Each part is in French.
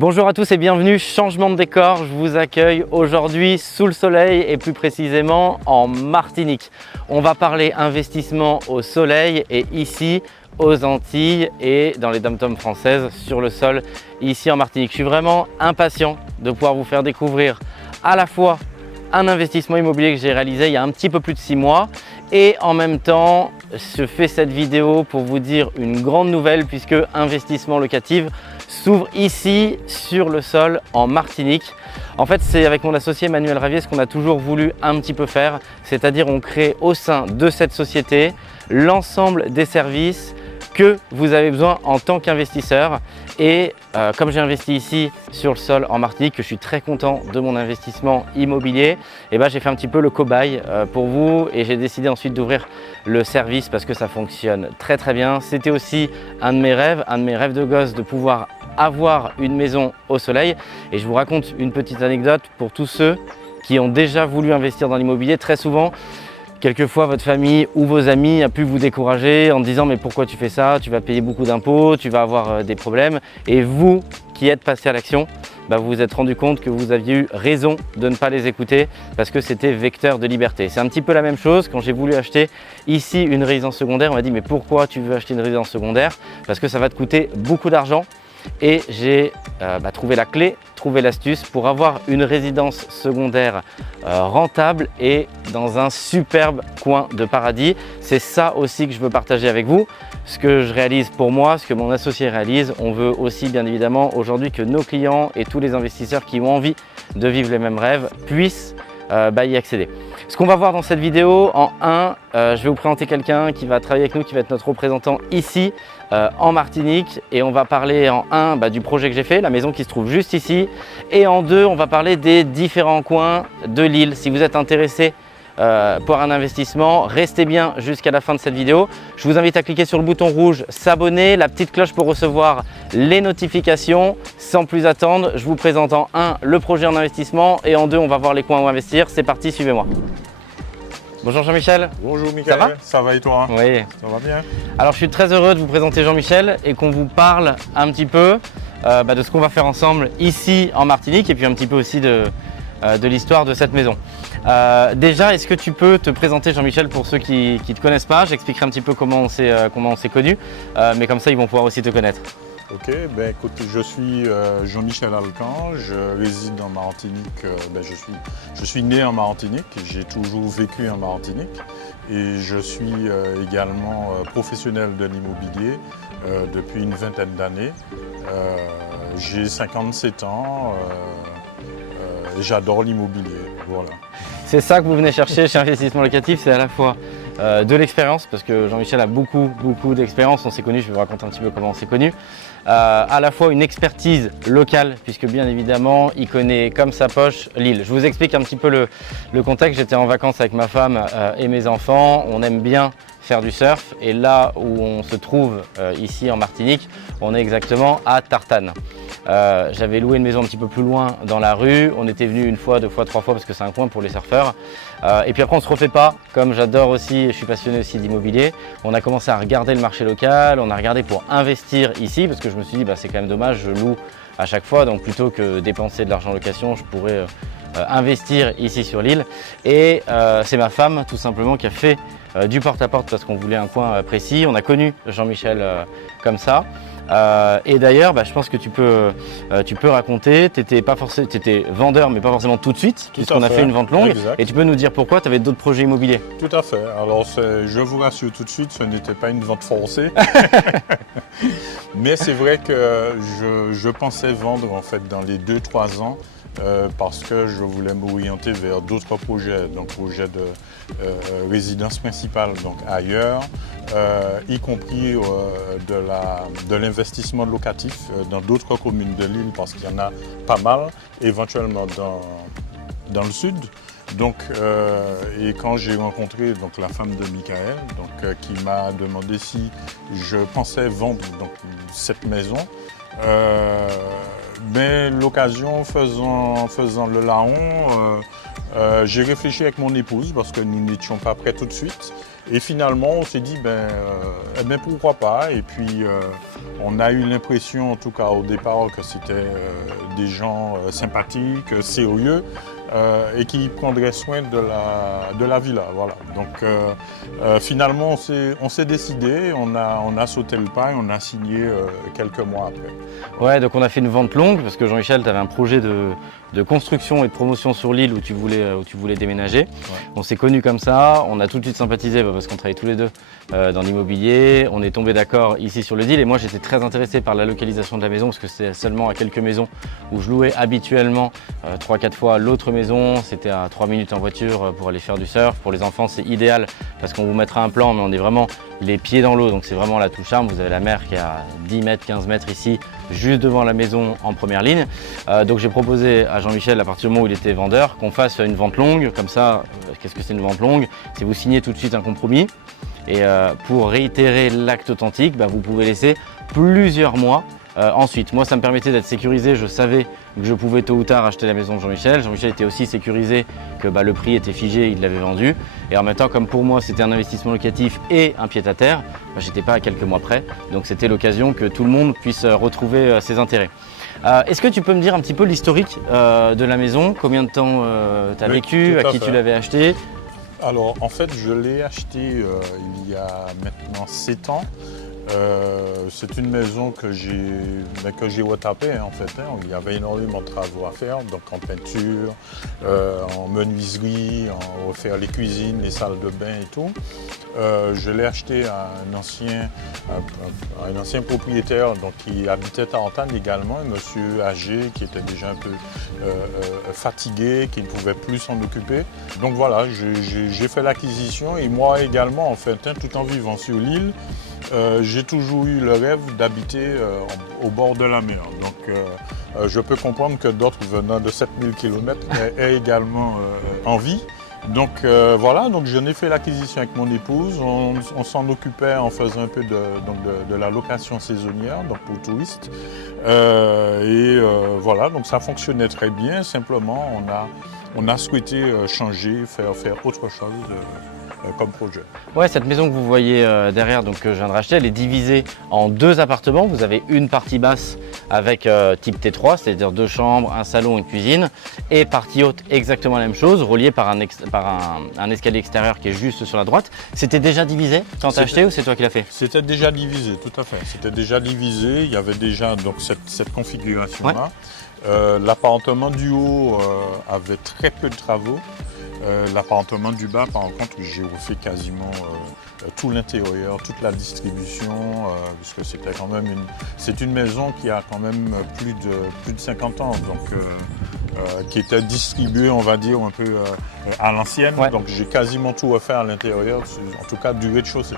Bonjour à tous et bienvenue, changement de décor, je vous accueille aujourd'hui sous le soleil et plus précisément en Martinique. On va parler investissement au soleil et ici aux Antilles et dans les dom-toms françaises sur le sol ici en Martinique. Je suis vraiment impatient de pouvoir vous faire découvrir à la fois un investissement immobilier que j'ai réalisé il y a un petit peu plus de 6 mois et en même temps je fais cette vidéo pour vous dire une grande nouvelle puisque investissement locatif s'ouvre ici sur le sol en Martinique. En fait, c'est avec mon associé Manuel Ravier ce qu'on a toujours voulu un petit peu faire, c'est-à-dire on crée au sein de cette société l'ensemble des services que vous avez besoin en tant qu'investisseur. Et comme j'ai investi ici sur le sol en Martinique, que je suis très content de mon investissement immobilier, et j'ai fait un petit peu le cobaye pour vous et j'ai décidé ensuite d'ouvrir le service parce que ça fonctionne très bien. C'était aussi un de mes rêves de gosse de pouvoir avoir une maison au soleil. Et je vous raconte une petite anecdote pour tous ceux qui ont déjà voulu investir dans l'immobilier. Très souvent, quelquefois, votre famille ou vos amis a pu vous décourager en disant « mais pourquoi tu fais ça? Tu vas payer beaucoup d'impôts, tu vas avoir des problèmes ». Et vous qui êtes passé à l'action, vous vous êtes rendu compte que vous aviez eu raison de ne pas les écouter parce que c'était vecteur de liberté. C'est un petit peu la même chose quand j'ai voulu acheter ici une résidence secondaire. On m'a dit « mais pourquoi tu veux acheter une résidence secondaire? Parce que ça va te coûter beaucoup d'argent ». Et j'ai trouvé la clé, trouvé l'astuce pour avoir une résidence secondaire rentable et dans un superbe coin de paradis. C'est ça aussi que je veux partager avec vous, ce que je réalise pour moi, ce que mon associé réalise. On veut aussi bien évidemment aujourd'hui que nos clients et tous les investisseurs qui ont envie de vivre les mêmes rêves puissent y accéder. Ce qu'on va voir dans cette vidéo, je vais vous présenter quelqu'un qui va travailler avec nous, qui va être notre représentant ici en Martinique, et on va parler en du projet que j'ai fait, la maison qui se trouve juste ici, et en 2 on va parler des différents coins de l'île. Si vous êtes intéressé pour un investissement, restez bien jusqu'à la fin de cette vidéo. Je vous invite à cliquer sur le bouton rouge s'abonner, la petite cloche pour recevoir les notifications. Sans plus attendre, je vous présente en 1 le projet en investissement et en 2 on va voir les coins où investir. C'est parti, suivez-moi. Bonjour Jean-Michel. Bonjour Michael, ça va et toi? Oui. Ça va bien. Alors je suis très heureux de vous présenter Jean-Michel et qu'on vous parle un petit peu de ce qu'on va faire ensemble ici en Martinique et puis un petit peu aussi de l'histoire de cette maison. Déjà, est-ce que tu peux te présenter Jean-Michel pour ceux qui ne te connaissent pas? J'expliquerai un petit peu comment on s'est connus, mais comme ça ils vont pouvoir aussi te connaître. Ok, écoute, je suis Jean-Michel Alcan, je réside en Martinique, je suis né en Martinique, j'ai toujours vécu en Martinique et je suis également professionnel de l'immobilier depuis une vingtaine d'années. J'ai 57 ans et j'adore l'immobilier, voilà. C'est ça que vous venez chercher chez Investissement Locatif, c'est à la fois de l'expérience, parce que Jean-Michel a beaucoup d'expérience, on s'est connus, je vais vous raconter un petit peu comment on s'est connus. À la fois une expertise locale, puisque bien évidemment, il connaît comme sa poche l'île. Je vous explique un petit peu le contexte. J'étais en vacances avec ma femme et mes enfants. On aime bien faire du surf et là où on se trouve ici en Martinique, on est exactement à Tartane. J'avais loué une maison un petit peu plus loin dans la rue. On était venu 1 fois, 2 fois, 3 fois parce que c'est un coin pour les surfeurs. Et puis après on se refait pas, comme j'adore aussi, je suis passionné aussi d'immobilier. On a commencé à regarder le marché local, on a regardé pour investir ici parce que je me suis dit c'est quand même dommage, je loue à chaque fois, donc plutôt que dépenser de l'argent en location, je pourrais investir ici sur l'île. Et c'est ma femme tout simplement qui a fait du porte-à-porte parce qu'on voulait un coin précis. On a connu Jean-Michel comme ça. Et d'ailleurs, je pense que tu peux raconter, tu étais vendeur mais pas forcément tout de suite, puisqu'on a fait une vente longue. Exact. Et tu peux nous dire pourquoi tu avais d'autres projets immobiliers? Tout à fait. Alors je vous rassure tout de suite, ce n'était pas une vente forcée. Mais c'est vrai que je pensais vendre en fait dans les 2-3 ans. Parce que je voulais m'orienter vers d'autres projets, donc projets de résidence principale, donc ailleurs, y compris de l'investissement locatif dans d'autres communes de l'île, parce qu'il y en a pas mal, éventuellement dans le sud. Donc, et quand j'ai rencontré la femme de Michael, qui m'a demandé si je pensais vendre cette maison, l'occasion faisant le larron, j'ai réfléchi avec mon épouse parce que nous n'étions pas prêts tout de suite. Et finalement, on s'est dit, eh ben, pourquoi pas. Et puis, on a eu l'impression, en tout cas au départ, que c'était des gens sympathiques, sérieux, et qui prendraient soin de la villa. Voilà. Donc, finalement, on s'est décidé, on a sauté le pas et on a signé quelques mois après. Ouais, donc on a fait une vente longue parce que Jean-Michel, tu avais un projet de construction et de promotion sur l'île où tu voulais déménager. Ouais. On s'est connus comme ça, on a tout de suite sympathisé parce qu'on travaille tous les deux dans l'immobilier. On est tombé d'accord ici sur le deal et moi j'étais très intéressé par la localisation de la maison parce que c'est seulement à quelques maisons où je louais habituellement 3-4 fois l'autre maison. C'était à 3 minutes en voiture pour aller faire du surf. Pour les enfants, c'est idéal parce qu'on vous mettra un plan, mais on est vraiment les pieds dans l'eau, donc c'est vraiment la tout charme. Vous avez la mer qui est à 10 mètres, 15 mètres ici, juste devant la maison en première ligne. Donc j'ai proposé à Jean-Michel, à partir du moment où il était vendeur, qu'on fasse une vente longue. Comme ça, qu'est-ce que c'est une vente longue? C'est vous signez tout de suite un compromis. Et pour réitérer l'acte authentique, vous pouvez laisser plusieurs mois. Ensuite, moi ça me permettait d'être sécurisé, je savais que je pouvais tôt ou tard acheter la maison de Jean-Michel. Jean-Michel était aussi sécurisé que le prix était figé, il l'avait vendu. Et en même temps, comme pour moi c'était un investissement locatif et un pied-à-terre, j'étais pas à quelques mois près. Donc c'était l'occasion que tout le monde puisse retrouver ses intérêts. Est-ce que tu peux me dire un petit peu l'historique de la maison? Combien de temps tu as vécu? À qui tu l'avais acheté? Alors en fait je l'ai acheté il y a maintenant 7 ans. C'est une maison que j'ai retapée en fait. Il y avait énormément de travaux à faire, donc en peinture, en menuiserie, en refaire les cuisines, les salles de bain et tout. Je l'ai acheté à un ancien propriétaire donc, qui habitait Tarantan également, un monsieur âgé qui était déjà un peu fatigué, qui ne pouvait plus s'en occuper. Donc voilà, j'ai fait l'acquisition et moi également en fait, tout en vivant sur l'île. J'ai toujours eu le rêve d'habiter au bord de la mer. Donc je peux comprendre que d'autres venant de 7000 km aient également envie. Donc voilà, donc je n'ai fait l'acquisition avec mon épouse. On s'en occupait en faisant un peu de la location saisonnière, donc pour touristes. Voilà, donc ça fonctionnait très bien. Simplement, on a souhaité changer, faire autre chose. Comme projet. Ouais, cette maison que vous voyez derrière, donc que je viens de racheter, elle est divisée en 2 appartements. Vous avez une partie basse avec type T3, c'est-à-dire 2 chambres, un salon, une cuisine, et partie haute exactement la même chose, reliée par un escalier extérieur qui est juste sur la droite. C'était déjà divisé quand tu as acheté ou c'est toi qui l'as fait? C'était déjà divisé, tout à fait. C'était déjà divisé. Il y avait déjà donc cette configuration-là. Ouais. L'appartement du haut avait très peu de travaux. L'appartement du bas, par contre, j'ai refait quasiment tout l'intérieur, toute la distribution, puisque c'était quand même c'est une maison qui a quand même plus de 50 ans, donc qui était distribuée, on va dire, un peu à l'ancienne. Ouais. Donc j'ai quasiment tout refait à l'intérieur, en tout cas du rez-de-chaussée.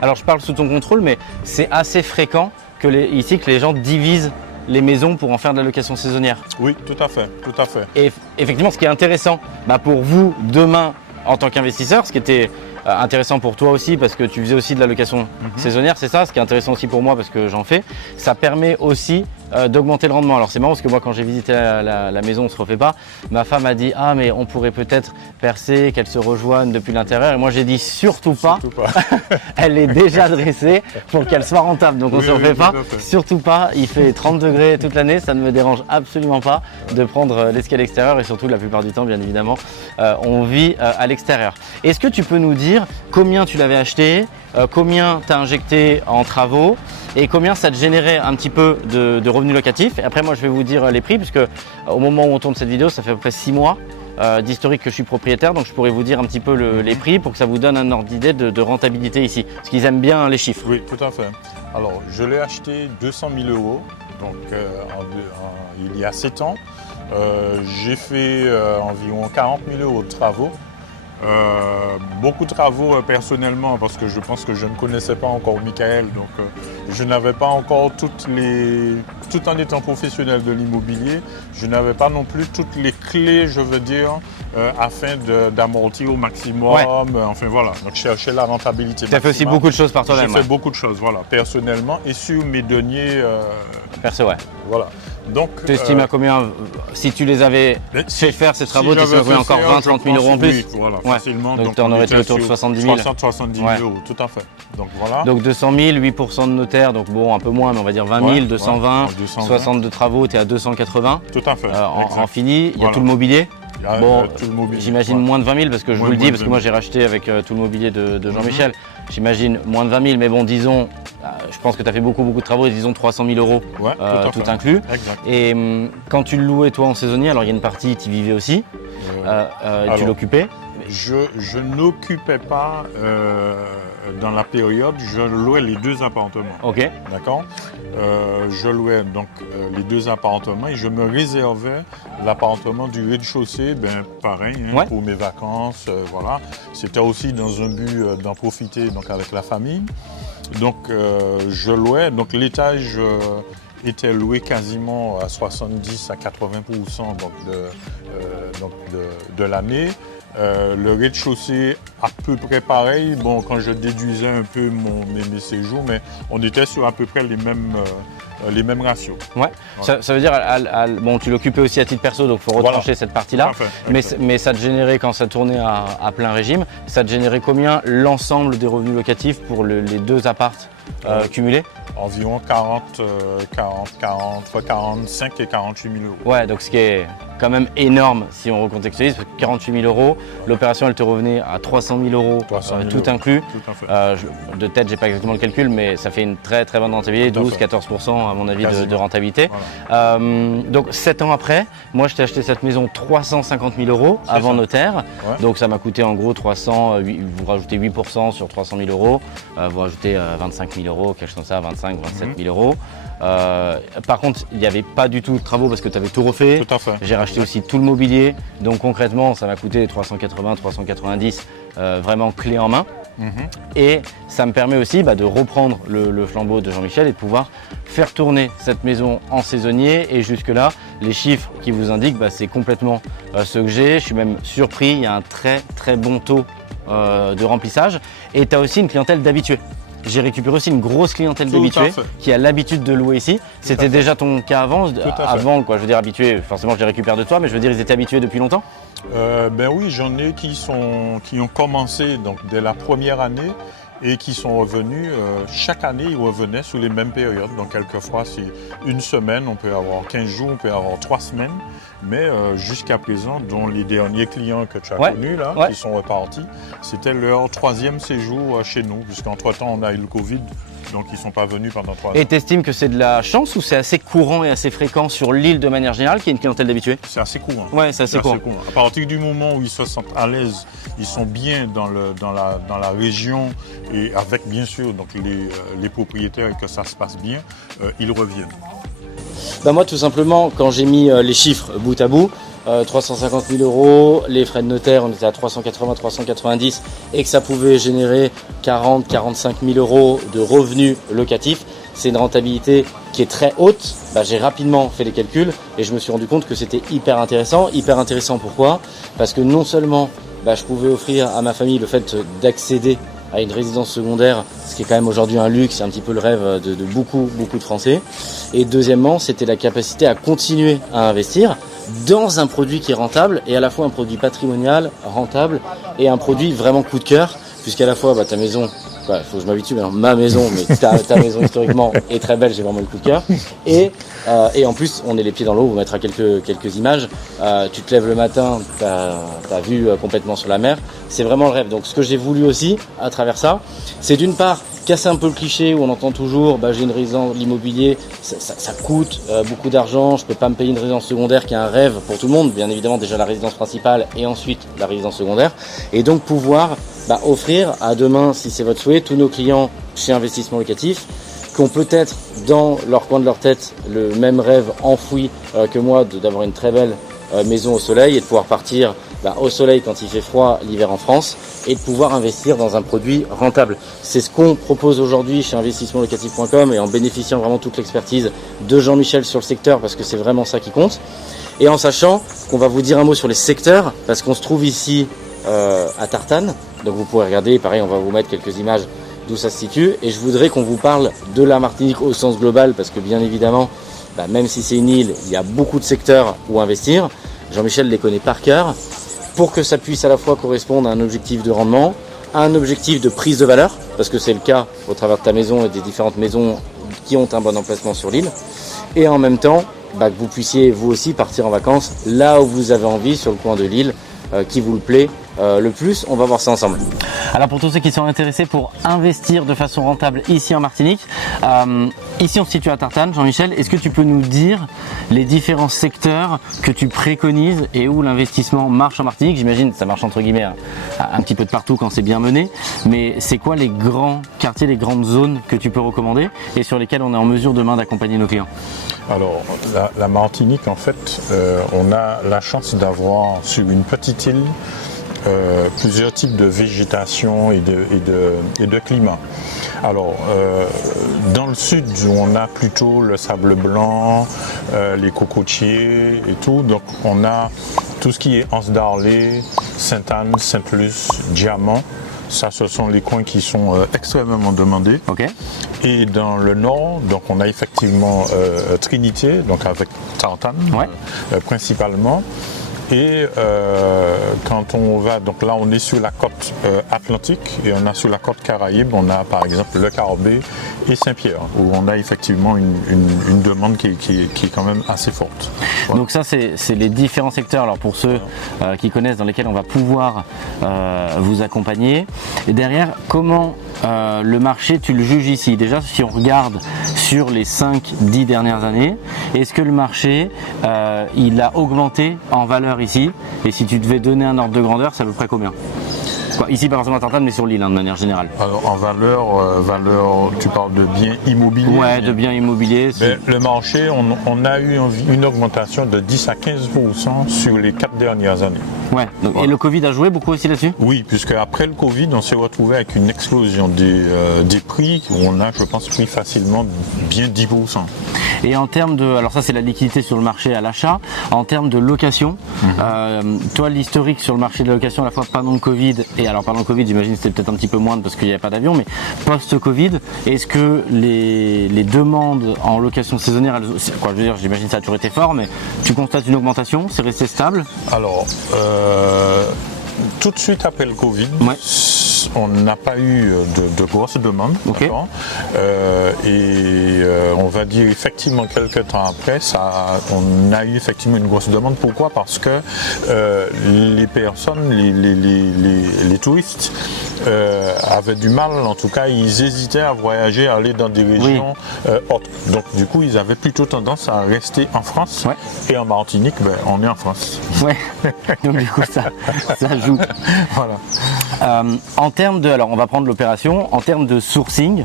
Alors je parle sous ton contrôle, mais c'est assez fréquent ici que les gens divisent les maisons pour en faire de la location saisonnière. Oui, tout à fait, tout à fait. Et effectivement, ce qui est intéressant pour vous demain en tant qu'investisseur, ce qui était intéressant pour toi aussi parce que tu faisais aussi de la location saisonnière, c'est ça, ce qui est intéressant aussi pour moi parce que j'en fais, ça permet aussi d'augmenter le rendement. Alors c'est marrant parce que moi quand j'ai visité la maison, on ne se refait pas, ma femme a dit ah mais on pourrait peut-être percer, qu'elles se rejoignent depuis l'intérieur et moi j'ai dit surtout pas. Elle est déjà dressée pour qu'elle soit rentable donc on ne se refait pas, surtout pas, il fait 30 degrés toute l'année, ça ne me dérange absolument pas de prendre l'escalier extérieur et surtout la plupart du temps bien évidemment on vit à l'extérieur. Est-ce que tu peux nous dire combien tu l'avais acheté, combien tu as injecté en travaux et combien ça te générait un petit peu de revenus locatifs. Et après moi je vais vous dire les prix puisque au moment où on tourne cette vidéo ça fait à peu près 6 mois d'historique que je suis propriétaire, donc je pourrais vous dire un petit peu les prix pour que ça vous donne un ordre d'idée de rentabilité ici, parce qu'ils aiment bien les chiffres. Oui, tout à fait. Alors je l'ai acheté 200 000 €, donc il y a 7 ans. J'ai fait environ 40 000 € de travaux. Beaucoup de travaux personnellement parce que je pense que je ne connaissais pas encore Michael, donc je n'avais pas encore tout en étant professionnel de l'immobilier, je n'avais pas non plus toutes les clés, je veux dire, afin d'amortir au maximum, ouais. Enfin voilà, donc je cherchais la rentabilité maximum. Tu as fait aussi beaucoup de choses par toi-même. J'ai fait beaucoup de choses, voilà, personnellement et sur mes deniers perso, ouais. Voilà. Donc, tu estimes à combien, si tu les avais fait faire ces travaux, tu estimes encore 20-30 000 euros en plus? Oui, voilà, facilement. Donc tu en aurais été autour de 70 000. 70 000 euros, tout à fait. Donc voilà. Donc 200 000, 8% de notaire, donc bon, un peu moins, mais on va dire 20 000, 220, 60 de travaux, tu es à 280. Tout à fait. En fini, il y a tout le mobilier. Bon, j'imagine moins de 20 000 parce que je vous le dis, parce que moi j'ai racheté avec tout le mobilier de Jean-Michel. J'imagine moins de 20 000, mais bon, disons, je pense que tu as fait beaucoup de travaux, disons 300 000 euros, tout inclus. Exact. Et quand tu le louais toi en saisonnier, alors il y a une partie, tu y vivais aussi, tu l'occupais. Je n'occupais pas dans la période, je louais les 2 appartements. Ok. D'accord. Je louais donc les 2 appartements et je me réservais l'appartement du rez-de-chaussée, pareil, pour mes vacances, voilà. C'était aussi dans un but d'en profiter donc avec la famille. Donc je louais, donc l'étage était loué quasiment à 70 à 80% de l'année. Le rez-de-chaussée à peu près pareil. Bon, quand je déduisais un peu mes séjours, mais on était sur à peu près les mêmes ratios. Ouais. Voilà. Ça veut dire, bon, tu l'occupais aussi à titre perso, donc il faut retrancher cette partie-là. Mais ça te générait, quand ça tournait à plein régime, ça te générait combien l'ensemble des revenus locatifs pour les 2 apparts cumulés? Environ 45 et 48 000 euros. Ouais, donc ce qui est quand même énorme si on recontextualise, parce que 48 000 euros, l'opération elle te revenait à 300 000 euros, tout inclus. Tout à fait. De tête, j'ai pas exactement le calcul, mais ça fait une très bonne rentabilité, 12-14% à mon avis de rentabilité. Voilà. Donc 7 ans après, moi je t'ai acheté cette maison 350 000 euros avant notaire, donc ça m'a coûté en gros 300, vous rajoutez 8% sur 300 000 euros, vous rajoutez 25 000 euros, quelque chose comme ça, 25-27 000 euros. Par contre, il n'y avait pas du tout de travaux parce que tu avais tout refait. Tout à fait. J'ai racheté aussi tout le mobilier. Donc concrètement, ça m'a coûté 380, 390, vraiment clé en main. Et ça me permet aussi de reprendre le flambeau de Jean-Michel et de pouvoir faire tourner cette maison en saisonnier. Et jusque-là, les chiffres qui vous indiquent, c'est complètement ce que j'ai. Je suis même surpris, il y a un très bon taux de remplissage. Et tu as aussi une clientèle d'habitués. J'ai récupéré aussi une grosse clientèle d'habitués qui a l'habitude de louer ici. C'était déjà ton cas avant, quoi. Je veux dire habitués, forcément je les récupère de toi, mais je veux dire ils étaient habitués depuis longtemps? Oui, j'en ai qui ont commencé donc dès la première année et qui sont revenus, chaque année ils revenaient sous les mêmes périodes. Donc quelquefois c'est une semaine, on peut avoir 15 jours, on peut avoir 3 semaines. Mais jusqu'à présent, dont les derniers clients que tu as connus là, qui sont repartis, c'était leur 3e séjour chez nous, puisqu'entre-temps on a eu le Covid, donc ils ne sont pas venus pendant 3 ans. Et tu estimes que c'est de la chance ou c'est assez courant et assez fréquent sur l'île de manière générale qu'il y ait une clientèle d'habitués? C'est assez courant. Ouais, c'est assez courant. À partir du moment où ils se sentent à l'aise, ils sont bien dans la région et avec bien sûr donc, les propriétaires et que ça se passe bien, ils reviennent. Moi tout simplement quand j'ai mis les chiffres bout à bout, 350 000 euros, les frais de notaire on était à 380, 390 et que ça pouvait générer 40, 45 000 euros de revenus locatifs, c'est une rentabilité qui est très haute. J'ai rapidement fait les calculs et je me suis rendu compte que c'était hyper intéressant. Hyper intéressant pourquoi? Parce que non seulement je pouvais offrir à ma famille le fait d'accéder à une résidence secondaire, ce qui est quand même aujourd'hui un luxe, c'est un petit peu le rêve de beaucoup de Français. Et deuxièmement, c'était la capacité à continuer à investir dans un produit qui est rentable et à la fois un produit patrimonial, rentable et un produit vraiment coup de cœur, puisqu'à la fois ta maison, il faut que je m'habitue maintenant, ma maison, mais ta maison historiquement est très belle, j'ai vraiment le coup de cœur. Et en plus, on est les pieds dans l'eau, on vous mettra quelques images. Tu te lèves le matin, tu as vue complètement sur la mer. C'est vraiment le rêve. Donc ce que j'ai voulu aussi, à travers ça, c'est d'une part casser un peu le cliché où on entend toujours j'ai une résidence, l'immobilier, ça coûte beaucoup d'argent, je peux pas me payer une résidence secondaire qui est un rêve pour tout le monde, bien évidemment déjà la résidence principale et ensuite la résidence secondaire. Et donc pouvoir offrir à demain, si c'est votre souhait, tous nos clients chez Investissement Locatif qui ont peut-être dans leur coin de leur tête le même rêve enfoui que moi d'avoir une très belle maison au soleil et de pouvoir partir au soleil quand il fait froid l'hiver en France et de pouvoir investir dans un produit rentable. C'est ce qu'on propose aujourd'hui chez investissementlocatif.com et en bénéficiant vraiment toute l'expertise de Jean-Michel sur le secteur parce que c'est vraiment ça qui compte. Et en sachant qu'on va vous dire un mot sur les secteurs parce qu'on se trouve ici à Tartane. Donc vous pourrez regarder, pareil on va vous mettre quelques images d'où ça se situe et je voudrais qu'on vous parle de la Martinique au sens global parce que bien évidemment même si c'est une île, il y a beaucoup de secteurs où investir. Jean-Michel les connaît par cœur pour que ça puisse à la fois correspondre à un objectif de rendement, à un objectif de prise de valeur, parce que c'est le cas au travers de ta maison et des différentes maisons qui ont un bon emplacement sur l'île, et en même temps que vous puissiez vous aussi partir en vacances là où vous avez envie, sur le coin de l'île qui vous le plaît le plus. On va voir ça ensemble. Alors pour tous ceux qui sont intéressés pour investir de façon rentable ici en Martinique, ici on se situe à Tartane. Jean-Michel, est-ce que tu peux nous dire les différents secteurs que tu préconises et où l'investissement marche en Martinique? J'imagine que ça marche entre guillemets un petit peu de partout quand c'est bien mené, mais c'est quoi les grands quartiers, les grandes zones que tu peux recommander et sur lesquelles on est en mesure demain d'accompagner nos clients? Alors, la Martinique, en fait, on a la chance d'avoir sur une petite île plusieurs types de végétation et de climat. Alors, dans le sud, on a plutôt le sable blanc, les cocotiers et tout. Donc, on a tout ce qui est Anse d'Arlé, Sainte-Anne, Sainte-Luce, Diamant. Ça, ce sont les coins qui sont extrêmement demandés. Okay. Et dans le nord, donc on a effectivement Trinité, donc avec Tartane, principalement. Et quand on va, donc là on est sur la côte atlantique et on a sur la côte Caraïbe, on a par exemple le Carbet et Saint-Pierre, où on a effectivement une demande qui est quand même assez forte. Voilà. Donc ça c'est les différents secteurs, alors pour ceux qui connaissent, dans lesquels on va pouvoir vous accompagner. Et derrière, comment le marché tu le juges ici? Déjà, si on regarde sur les 5-10 dernières années, est-ce que le marché il a augmenté en valeur ici? Et si tu devais donner un ordre de grandeur, c'est à peu près combien? Ici, pas forcément à Tartane, mais sur l'île, de manière générale. Alors, en valeur, tu parles de biens immobiliers? Ouais, de biens immobiliers. Le marché, on a eu une augmentation de 10 à 15% sur les 4 dernières années. Ouais, donc, et le Covid a joué beaucoup aussi là-dessus? Oui, puisque après le Covid, on s'est retrouvé avec une explosion des prix, où on a, je pense, pris facilement bien 10%. Et en termes de, alors ça c'est la liquidité sur le marché à l'achat, en termes de location, toi l'historique sur le marché de la location à la fois pendant le Covid, et alors pendant le Covid j'imagine que c'était peut-être un petit peu moindre parce qu'il n'y avait pas d'avion, mais post-Covid, est-ce que les demandes en location saisonnière, je veux dire, j'imagine que ça a toujours été fort, mais tu constates une augmentation, c'est resté stable? Alors, tout de suite après le Covid, on n'a pas eu de grosses demandes. Okay. On va dire effectivement quelques temps après, on a eu effectivement une grosse demande. Pourquoi? Parce que les personnes, les touristes avaient du mal, en tout cas ils hésitaient à voyager, à aller dans des régions autres. Donc du coup ils avaient plutôt tendance à rester en France. Et en Martinique, on est en France. Ouais, donc du coup ça joue. Voilà. En termes de, alors on va prendre l'opération, en termes de sourcing,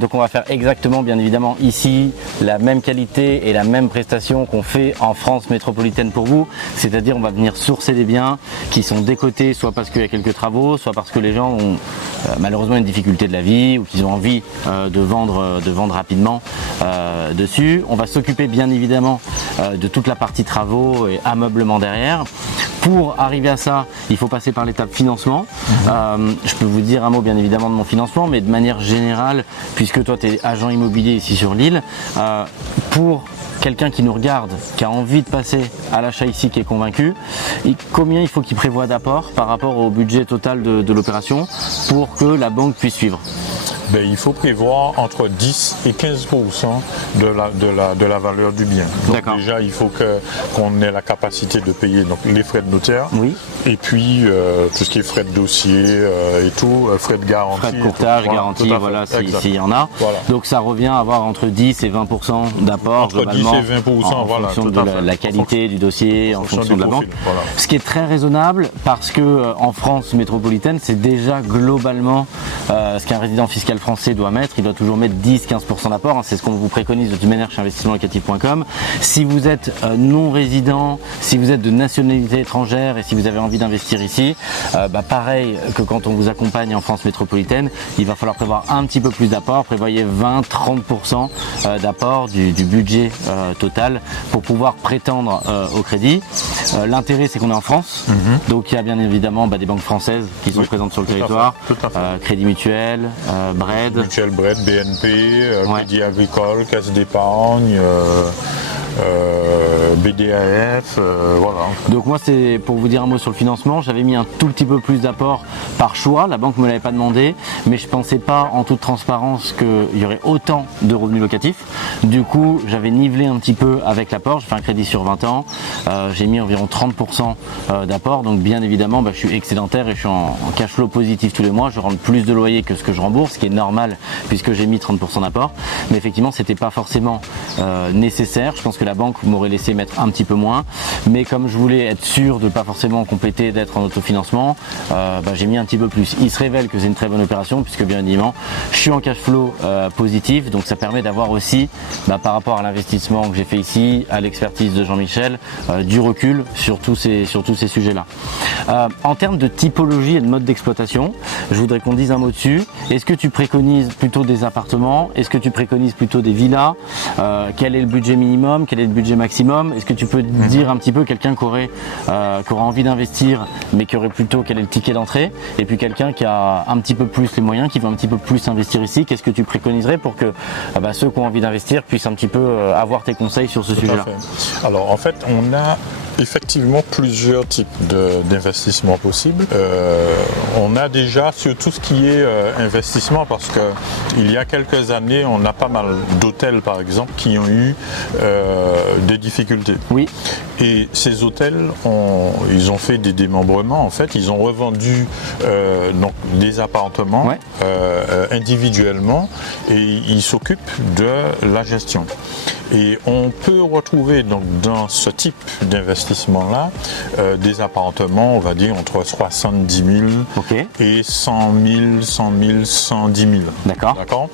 donc on va faire exactement bien évidemment ici la même qualité et la même prestation qu'on fait en France métropolitaine pour vous, c'est-à-dire on va venir sourcer des biens qui sont décotés soit parce qu'il y a quelques travaux, soit parce que les gens ont malheureusement une difficulté de la vie ou qu'ils ont envie de vendre rapidement dessus. On va s'occuper bien évidemment de toute la partie travaux et ameublement derrière. Pour arriver à ça, il faut passer par l'étape financement. Je peux vous dire un mot bien évidemment de mon financement, mais de manière générale, puisque toi tu es agent immobilier ici sur l'île, pour quelqu'un qui nous regarde, qui a envie de passer à l'achat ici, qui est convaincu, combien il faut qu'il prévoit d'apport par rapport au budget total de l'opération pour que la banque puisse suivre? Il faut prévoir entre 10 et 15% de la valeur du bien. Donc déjà, il faut qu'on ait la capacité de payer donc, les frais de notaire, et puis tout ce qui est frais de dossier et tout, frais de garantie. Frais de courtage, garantie, voilà, s'il y en a. Voilà. Donc ça revient à avoir entre 10 et 20% d'apport globalement. Entre 10 et 20%, en fonction de la qualité du dossier, en fonction de la banque. Voilà. Ce qui est très raisonnable parce que en France métropolitaine, c'est déjà globalement ce qu'un résident fiscal français doit mettre. Il doit toujours mettre 10-15% d'apport. C'est ce qu'on vous préconise de toute manière chez investissementlocatif.com. Si vous êtes non résident, si vous êtes de nationalité étrangère et si vous avez envie d'investir ici, pareil que quand on vous accompagne en France métropolitaine, il va falloir prévoir un petit peu plus d'apport. Prévoyez 20-30% d'apport du budget total pour pouvoir prétendre au crédit. L'intérêt, c'est qu'on est en France, donc il y a bien évidemment des banques françaises qui sont présentes sur le territoire, Crédit Mutuel, Bred. Mutuelle Bred, BNP, Ouais. Crédit Agricole, Caisse d'épargne, BDAF, voilà. Donc moi, c'est pour vous dire un mot sur le financement, j'avais mis un tout petit peu plus d'apport par choix, la banque ne me l'avait pas demandé, mais je pensais pas en toute transparence qu'il y aurait autant de revenus locatifs. Du coup, j'avais nivelé un petit peu avec l'apport, j'ai fait un crédit sur 20 ans, j'ai mis environ 30% d'apport, donc bien évidemment, je suis excédentaire et je suis en cash flow positif tous les mois, je rentre plus de loyer que ce que je rembourse, ce qui est normal puisque j'ai mis 30% d'apport, mais effectivement, c'était pas forcément nécessaire. Je pense que la banque m'aurait laissé mettre un petit peu moins, mais comme je voulais être sûr de ne pas forcément compléter, d'être en autofinancement, j'ai mis un petit peu plus. Il se révèle que c'est une très bonne opération puisque bien évidemment je suis en cash flow positif, donc ça permet d'avoir aussi par rapport à l'investissement que j'ai fait ici, à l'expertise de Jean-Michel, du recul sur tous ces sujets-là. En termes de typologie et de mode d'exploitation, je voudrais qu'on dise un mot dessus. Est-ce que tu préconises plutôt des appartements? Est-ce que tu préconises plutôt des villas? Quel est le budget minimum? Quel est le budget maximum? Est-ce que tu peux dire un petit peu quelqu'un qui aurait envie d'investir mais qui aurait plutôt quel est le ticket d'entrée, et puis quelqu'un qui a un petit peu plus les moyens, qui veut un petit peu plus investir ici, qu'est-ce que tu préconiserais pour que ceux qui ont envie d'investir puissent un petit peu avoir tes conseils sur ce sujet-là? Alors en fait, on a effectivement plusieurs types d'investissements possibles. On a déjà sur tout ce qui est investissement, parce que il y a quelques années, on a pas mal d'hôtels par exemple qui ont eu des difficultés. Oui. Et ces hôtels, ils ont fait des démembrements en fait, ils ont revendu donc des appartements individuellement, et ils s'occupent de la gestion. Et on peut retrouver donc dans ce type d'investissement-là des appartements, on va dire entre 70 000 et 100 000, 110 000. D'accord.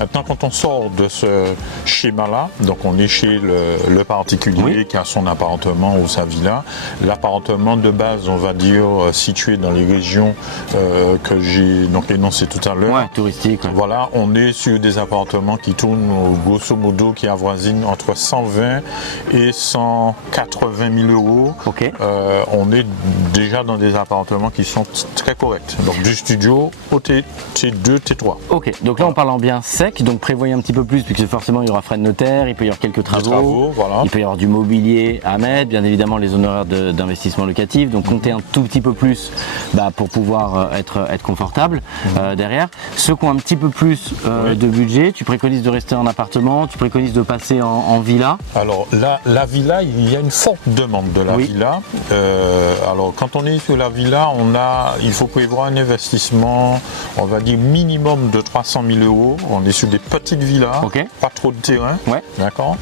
Maintenant, quand on sort de ce schéma-là, donc on est chez le particulier qui a son appartement ou sa villa. L'appartement de base, on va dire, situé dans les régions que j'ai donc énoncées tout à l'heure. Touristique. Voilà, on est sur des appartements qui tournent grosso modo, qui avoisinent entre 120 et 180 000 euros. On est déjà dans des appartements qui sont très corrects. Donc du studio au T2, T3. Ok, donc là on parle en bien sec, donc prévoyez un petit peu plus, puisque forcément il y aura frais de notaire, il peut y avoir quelques travaux, il peut y avoir du mobilier à mettre, bien évidemment les honoraires d'investissement locatif, donc comptez un tout petit peu plus pour pouvoir être confortable derrière. Ceux qui ont un petit peu plus de budget, tu préconises de rester en appartement, tu préconises de passer en villa? Alors la villa, il y a une forte demande de la villa. Alors quand on est sur la villa, il faut prévoir un investissement, on va dire minimum de 300 000 euros. On est sur des petites villas, pas trop de terrain, d'accord.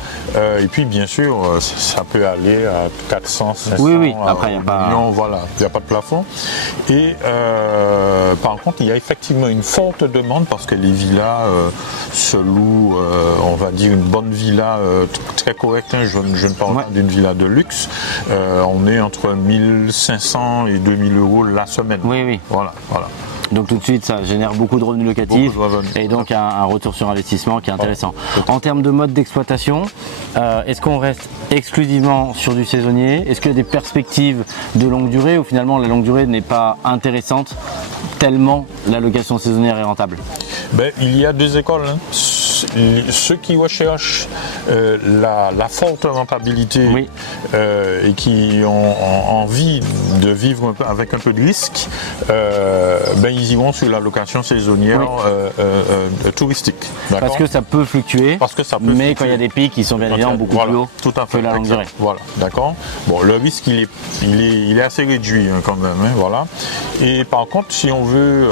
Et puis bien sûr, ça peut aller à 400, 500, après il n'y a pas... millions, voilà, il n'y a pas de plafond. Et par contre, il y a effectivement une forte demande parce que les villas se louent, on va dire une bonne villa très correcte, je ne parle pas d'une villa de luxe, on est entre 1500 et 2000 euros la semaine. Voilà. Donc tout de suite, ça génère beaucoup de revenus locatifs et donc un retour sur investissement qui est intéressant. En termes de mode d'exploitation, est-ce qu'on reste exclusivement sur du saisonnier? Est-ce qu'il y a des perspectives de longue durée, ou finalement la longue durée n'est pas intéressante tellement la location saisonnière est rentable? Il y a deux écoles. Ceux qui recherchent la forte rentabilité et qui ont envie de vivre avec un peu de risque, ils iront sur la location saisonnière touristique. Parce que ça peut fluctuer, mais quand il y a des pics, ils sont bien évidemment beaucoup plus hauts que la longue durée. Voilà, d'accord. Bon, le risque, il est assez réduit quand même, voilà. Et par contre, si on veut,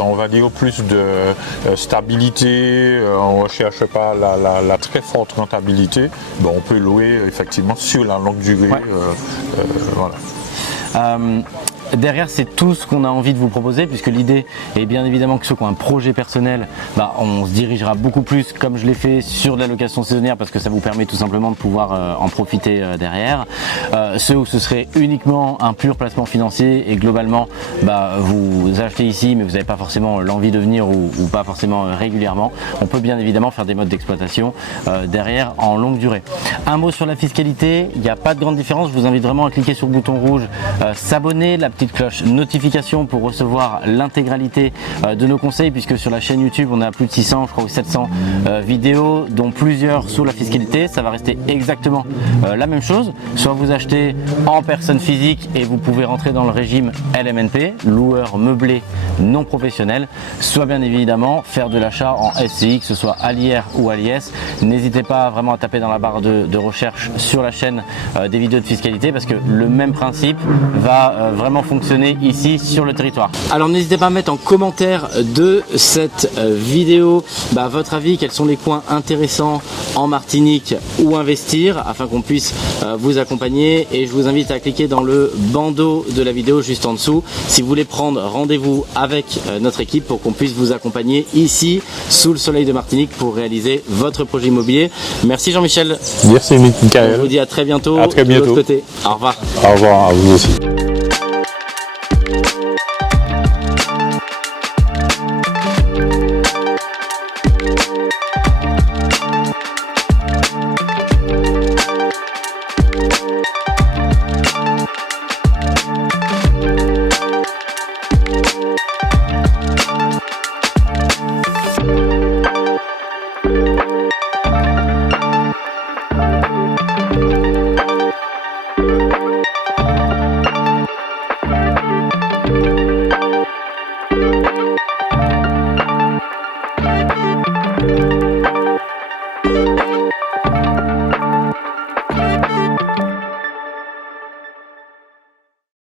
on va dire plus de stabilité, on ne cherche pas la très forte rentabilité, on peut louer effectivement sur la longue durée. Derrière, c'est tout ce qu'on a envie de vous proposer, puisque l'idée est bien évidemment que ceux qui ont un projet personnel, on se dirigera beaucoup plus, comme je l'ai fait, sur de la location saisonnière, parce que ça vous permet tout simplement de pouvoir en profiter derrière. Ceux où ce serait uniquement un pur placement financier et globalement vous achetez ici mais vous n'avez pas forcément l'envie de venir ou pas forcément régulièrement, on peut bien évidemment faire des modes d'exploitation derrière en longue durée. Un mot sur la fiscalité, il n'y a pas de grande différence, je vous invite vraiment à cliquer sur le bouton rouge, s'abonner, la petite cloche notification pour recevoir l'intégralité de nos conseils, puisque sur la chaîne YouTube on a plus de 600, je crois, ou 700 vidéos, dont plusieurs sur la fiscalité. Ça va rester exactement la même chose. Soit vous achetez en personne physique et vous pouvez rentrer dans le régime LMNP, loueur meublé non professionnel, soit bien évidemment faire de l'achat en SCI, que ce soit à l'IR ou à l'IS. N'hésitez pas vraiment à taper dans la barre de recherche sur la chaîne des vidéos de fiscalité, parce que le même principe va vraiment fonctionner ici sur le territoire. Alors n'hésitez pas à mettre en commentaire de cette vidéo votre avis, quels sont les coins intéressants en Martinique où investir, afin qu'on puisse vous accompagner. Et je vous invite à cliquer dans le bandeau de la vidéo juste en dessous si vous voulez prendre rendez-vous avec notre équipe pour qu'on puisse vous accompagner ici sous le soleil de Martinique pour réaliser votre projet immobilier. Merci Jean-Michel. Merci Michael. On vous dit à très bientôt. À très bientôt. De l'autre côté. Au revoir. Au revoir à vous aussi.